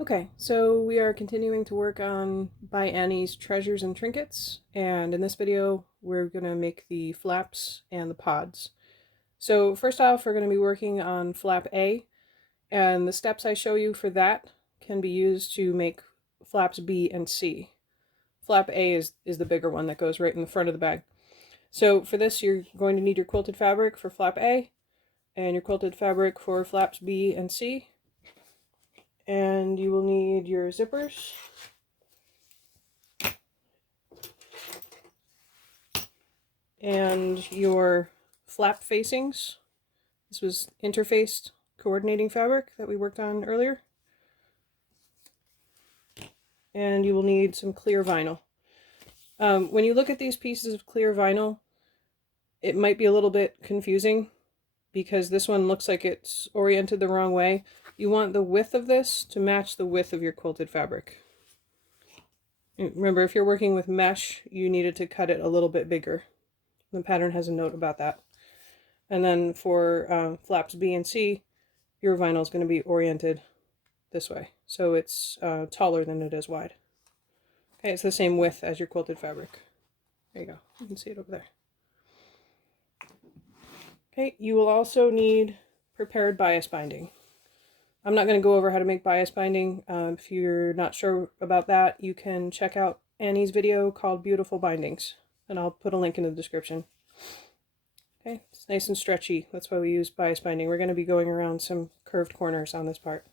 Okay, so we are continuing to work on By Annie's Treasures and Trinkets, and in this video we're going to make the flaps and the pods. So first off, we're going to be working on flap A, and the steps I show you for that can be used to make flaps B and C. Flap A is the bigger one that goes right in the front of the bag. So for this, you're going to need your quilted fabric for flap A, and your quilted fabric for flaps B and C. And you will need your zippers, and your flap facings. This was interfaced coordinating fabric that we worked on earlier. And you will need some clear vinyl. When you look at these pieces of clear vinyl, it might be a little bit confusing because this one looks like it's oriented the wrong way. You want the width of this to match the width of your quilted fabric. Remember, if you're working with mesh, you needed to cut it a little bit bigger. The pattern has a note about that. And then for flaps B and C, your vinyl is going to be oriented this way. So it's taller than it is wide. Okay, it's the same width as your quilted fabric. There you go. You can see it over there. Okay, you will also need prepared bias binding. I'm not going to go over how to make bias binding. If you're not sure about that, you can check out Annie's video called Beautiful Bindings, and I'll put a link in the description. Okay, it's nice and stretchy. That's why we use bias binding. We're going to be going around some curved corners on this part.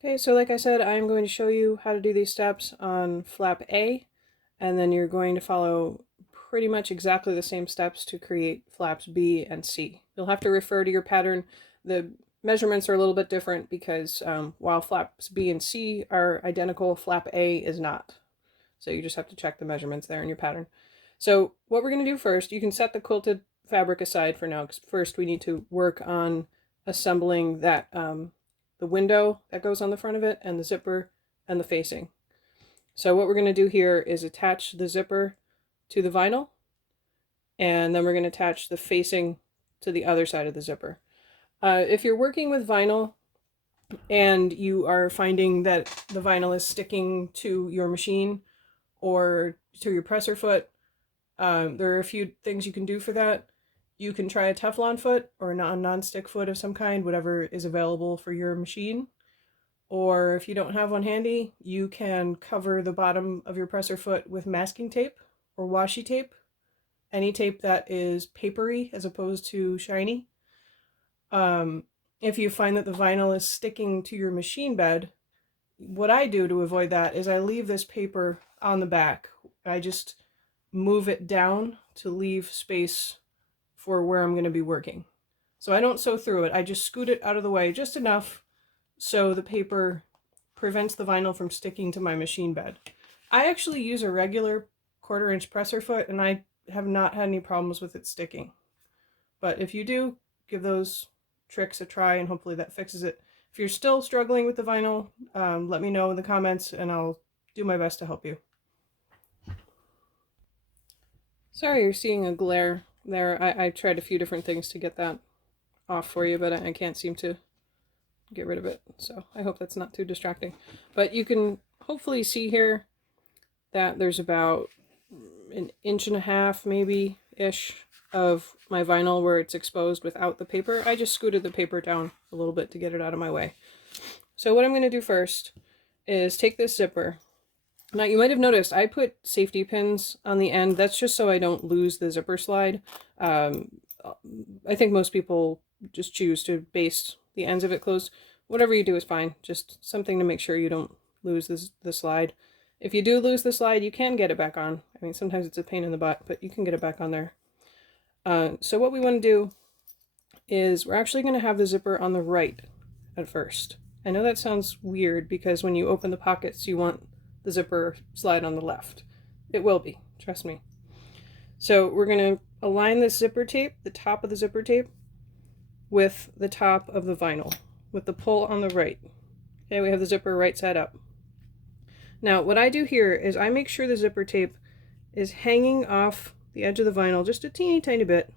Okay, so like I said, I'm going to show you how to do these steps on flap A, and then you're going to follow pretty much exactly the same steps to create flaps B and C. You'll have to refer to your pattern. The measurements are a little bit different because while flaps B and C are identical, flap A is not. So you just have to check the measurements there in your pattern. So what we're going to do first, you can set the quilted fabric aside for now, because first we need to work on assembling that the window that goes on the front of it, and the zipper and the facing. So what we're going to do here is attach the zipper to the vinyl, and then we're going to attach the facing to the other side of the zipper. If you're working with vinyl and you are finding that the vinyl is sticking to your machine or to your presser foot, there are a few things you can do for that. You can try a Teflon foot or a non-stick foot of some kind, whatever is available for your machine. Or if you don't have one handy, you can cover the bottom of your presser foot with masking tape or washi tape. Any tape that is papery as opposed to shiny. If you find that the vinyl is sticking to your machine bed, what I do to avoid that is I leave this paper on the back. I just move it down to leave space for where I'm going to be working. So I don't sew through it. I just scoot it out of the way just enough so the paper prevents the vinyl from sticking to my machine bed. I actually use a regular 1/4 inch presser foot, and I have not had any problems with it sticking. But if you do, give those tricks a try, and hopefully that fixes it. If you're still struggling with the vinyl, let me know in the comments, and I'll do my best to help you. Sorry you're seeing a glare there. I tried a few different things to get that off for you, but I can't seem to get rid of it. So I hope that's not too distracting. But you can hopefully see here that there's about 1.5 inches maybe-ish of my vinyl where it's exposed without the paper. I just scooted the paper down a little bit to get it out of my way. So what I'm going to do first is take this zipper. Now you might have noticed I put safety pins on the end. That's just so I don't lose the zipper slide. I think most people just choose to baste the ends of it closed. Whatever you do is fine. Just something to make sure you don't lose the slide. If you do lose the slide, you can get it back on. I mean, sometimes it's a pain in the butt, but you can get it back on there. So what we want to do is we're actually going to have the zipper on the right at first. I know that sounds weird because when you open the pockets, you want the zipper slide on the left. It will be, trust me. So we're going to align this zipper tape, the top of the zipper tape, with the top of the vinyl, with the pull on the right. Okay, we have the zipper right side up. Now what I do here is I make sure the zipper tape is hanging off the edge of the vinyl just a teeny tiny bit,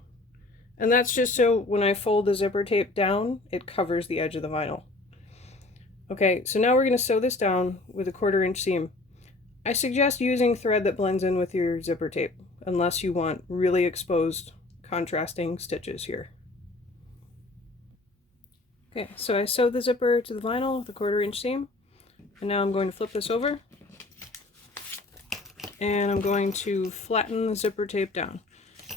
and that's just so when I fold the zipper tape down, it covers the edge of the vinyl. Okay, so now we're going to sew this down with a 1/4 inch seam. I suggest using thread that blends in with your zipper tape, unless you want really exposed contrasting stitches here. Okay, so I sewed the zipper to the vinyl with a 1/4 inch seam, and now I'm going to flip this over, and I'm going to flatten the zipper tape down.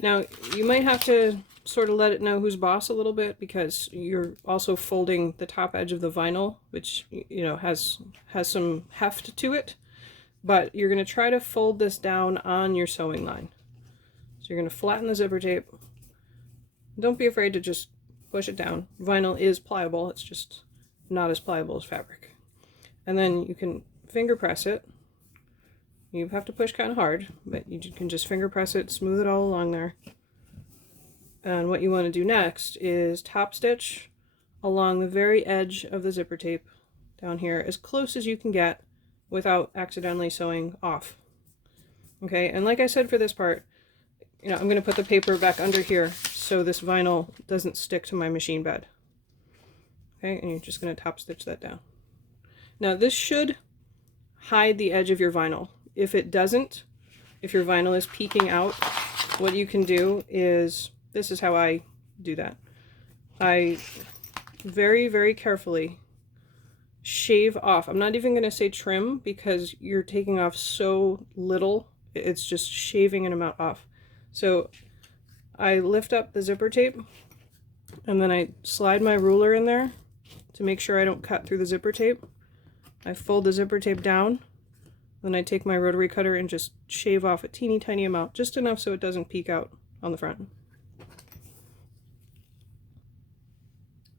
Now, you might have to sort of let it know who's boss a little bit, because you're also folding the top edge of the vinyl, which, you know, has some heft to it, but you're going to try to fold this down on your sewing line. So you're going to flatten the zipper tape. Don't be afraid to just push it down. Vinyl is pliable, it's just not as pliable as fabric. And then you can finger press it. You have to push kind of hard, but you can just finger press it, smooth it all along there. And what you want to do next is top stitch along the very edge of the zipper tape down here, as close as you can get without accidentally sewing off. Okay, and like I said for this part, you know, I'm going to put the paper back under here so this vinyl doesn't stick to my machine bed. Okay, and you're just going to top stitch that down. Now this should hide the edge of your vinyl. If it doesn't, if your vinyl is peeking out, what you can do is, this is how I do that. I very, very carefully shave off. I'm not even going to say trim, because you're taking off so little, it's just shaving an amount off. So I lift up the zipper tape, and then I slide my ruler in there to make sure I don't cut through the zipper tape. I fold the zipper tape down, then I take my rotary cutter and just shave off a teeny tiny amount, just enough so it doesn't peek out on the front.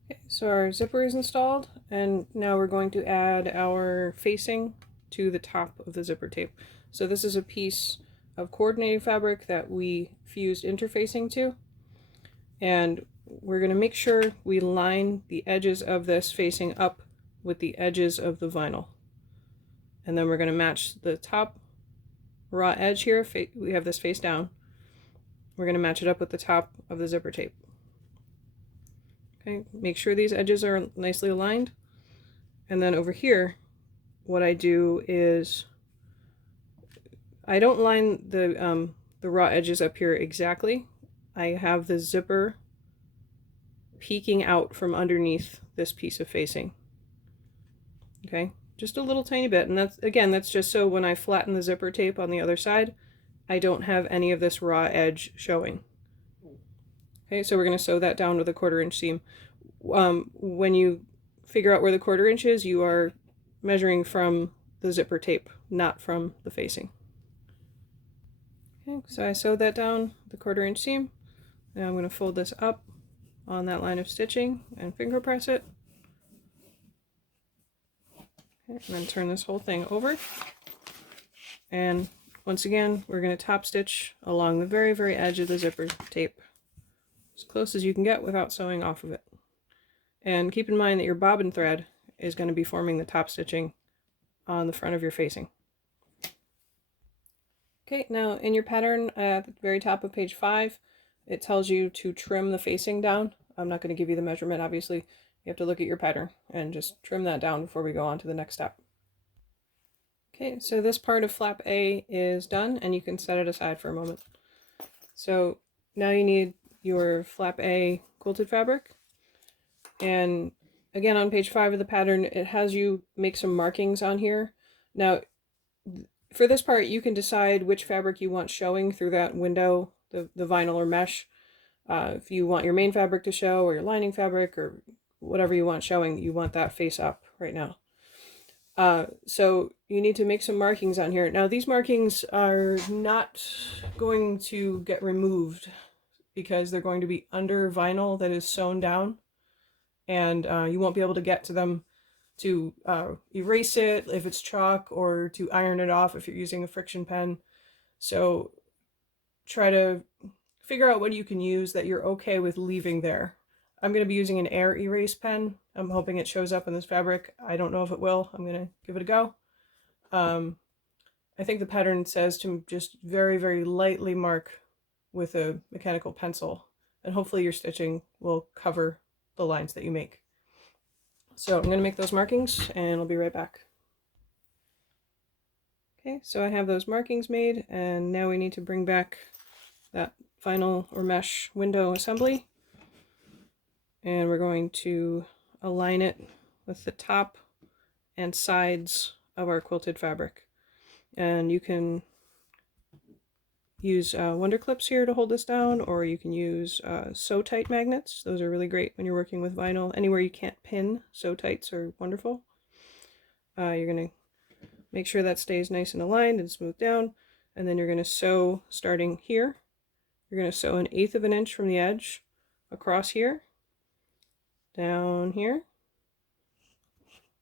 Okay, so our zipper is installed, and now we're going to add our facing to the top of the zipper tape. So this is a piece of coordinating fabric that we fused interfacing to, and we're going to make sure we line the edges of this facing up with the edges of the vinyl, and then we're going to match the top raw edge here. We have this face down. We're going to match it up with the top of the zipper tape. Okay, make sure these edges are nicely aligned, and then over here what I do is I don't line the raw edges up here exactly. I have the zipper peeking out from underneath this piece of facing. Okay, just a little tiny bit, and that's just so when I flatten the zipper tape on the other side, I don't have any of this raw edge showing. Okay, so we're going to sew that down with a 1/4 inch seam. When you figure out where the 1/4 inch is, you are measuring from the zipper tape, not from the facing. Okay, so I sewed that down with a 1/4 inch seam. Now I'm going to fold this up on that line of stitching and finger press it. Okay, and then turn this whole thing over. And once again, we're going to top stitch along the very, very edge of the zipper tape, as close as you can get without sewing off of it. And keep in mind that your bobbin thread is going to be forming the top stitching on the front of your facing. Okay, now in your pattern at the very top of page 5, it tells you to trim the facing down. I'm not going to give you the measurement, obviously. You have to look at your pattern and just trim that down before we go on to the next step. Okay, so this part of flap A is done, and you can set it aside for a moment. So now you need your flap A quilted fabric, and again on page 5 of the pattern it has you make some markings on here. Now for this part you can decide which fabric you want showing through that window, the vinyl or mesh. If you want your main fabric to show, or your lining fabric, or whatever you want showing, you want that face up right now. So you need to make some markings on here. Now these markings are not going to get removed because they're going to be under vinyl that is sewn down, and you won't be able to get to them to erase it if it's chalk, or to iron it off if you're using a friction pen. So try to figure out what you can use that you're okay with leaving there. I'm going to be using an air erase pen. I'm hoping it shows up in this fabric. I don't know if it will. I'm going to give it a go. I think the pattern says to just very, very lightly mark with a mechanical pencil, and hopefully your stitching will cover the lines that you make. So I'm going to make those markings and I'll be right back. Okay, so I have those markings made, and now we need to bring back that vinyl or mesh window assembly. And we're going to align it with the top and sides of our quilted fabric. And you can use Wonder Clips here to hold this down, or you can use Sew Tight magnets. Those are really great when you're working with vinyl. Anywhere you can't pin, Sew Tights are wonderful. You're going to make sure that stays nice and aligned and smooth down, and then you're going to sew starting here. You're going to sew 1/8 of an inch from the edge across here, down here,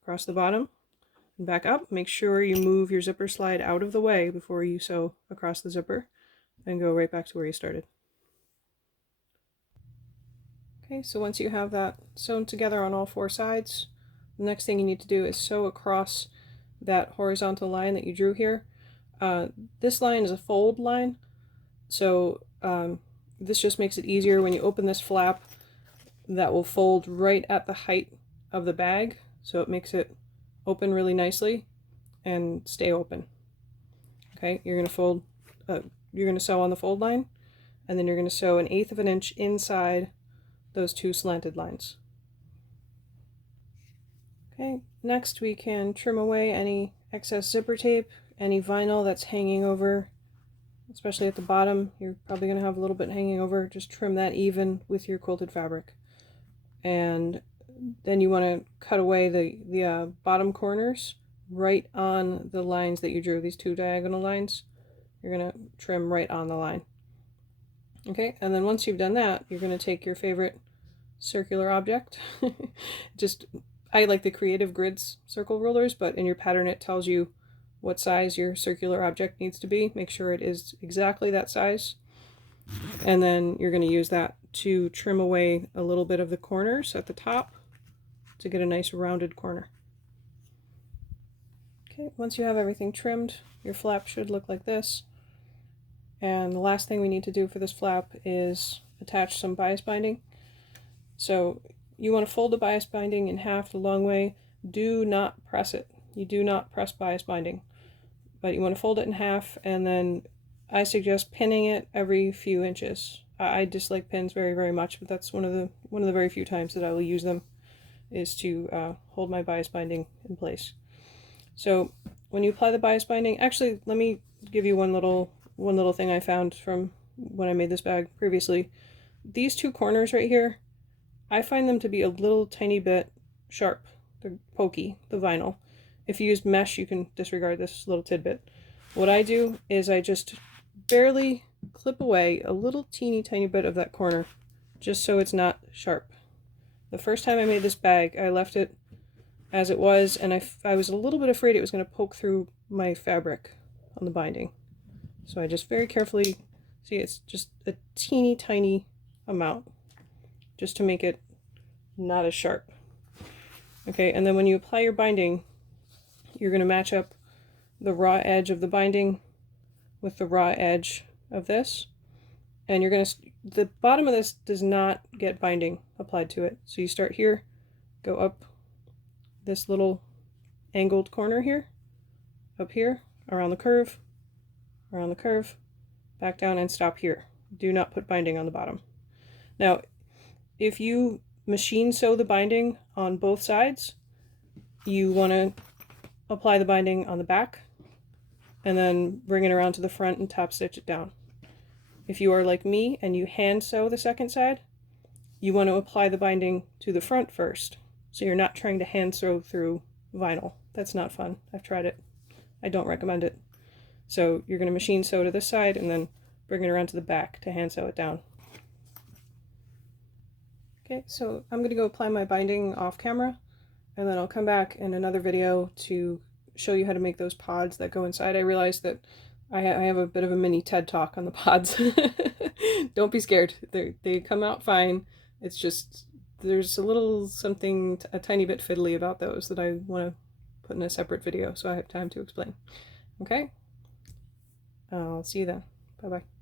across the bottom, and back up. Make sure you move your zipper slide out of the way before you sew across the zipper, and go right back to where you started. Okay, so once you have that sewn together on all 4 sides, the next thing you need to do is sew across that horizontal line that you drew here. This line is a fold line, so this just makes it easier when you open this flap. That will fold right at the height of the bag, so it makes it open really nicely and stay open. Okay, you're going to fold, you're going to sew on the fold line, and then you're going to sew 1/8 of an inch inside those 2 slanted lines. Okay, next we can trim away any excess zipper tape, any vinyl that's hanging over, especially at the bottom. You're probably going to have a little bit hanging over. Just trim that even with your quilted fabric. And then you want to cut away the bottom corners right on the lines that you drew, these 2 diagonal lines. You're going to trim right on the line. Okay, and then once you've done that, you're going to take your favorite circular object. I like the Creative Grids circle rulers, but in your pattern it tells you what size your circular object needs to be. Make sure it is exactly that size. And then you're going to use that to trim away a little bit of the corners at the top to get a nice rounded corner. Okay, once you have everything trimmed, your flap should look like this. And the last thing we need to do for this flap is attach some bias binding. So you want to fold the bias binding in half the long way. Do not press it. You do not press bias binding. But you want to fold it in half, and then I suggest pinning it every few inches. I dislike pins very, very much, but that's one of the very few times that I will use them, is to hold my bias binding in place. So when you apply the bias binding, actually let me give you one little thing I found from when I made this bag previously. These 2 corners right here, I find them to be a little tiny bit sharp. They're pokey, the vinyl. If you used mesh, you can disregard this little tidbit. What I do is I just barely clip away a little teeny tiny bit of that corner, just so it's not sharp. The first time I made this bag, I left it as it was, and I was a little bit afraid it was going to poke through my fabric on the binding. So I just very carefully, see, it's just a teeny tiny amount, just to make it not as sharp. Okay, and then when you apply your binding, you're going to match up the raw edge of the binding with the raw edge of this, and you're going to, the bottom of this does not get binding applied to it. So you start here, go up this little angled corner here, up here, around the curve, back down, and stop here. Do not put binding on the bottom. Now, if you machine sew the binding on both sides, you want to apply the binding on the back and then bring it around to the front and top stitch it down. If you are like me and you hand sew the second side, you want to apply the binding to the front first. So you're not trying to hand sew through vinyl. That's not fun. I've tried it. I don't recommend it. So you're going to machine sew to this side and then bring it around to the back to hand sew it down. Okay, so I'm going to go apply my binding off camera, and then I'll come back in another video to show you how to make those pods that go inside. I realized that I have a bit of a mini TED Talk on the pods. Don't be scared. They come out fine. It's just, there's a little something, a tiny bit fiddly about those that I want to put in a separate video so I have time to explain. Okay? I'll see you then. Bye-bye.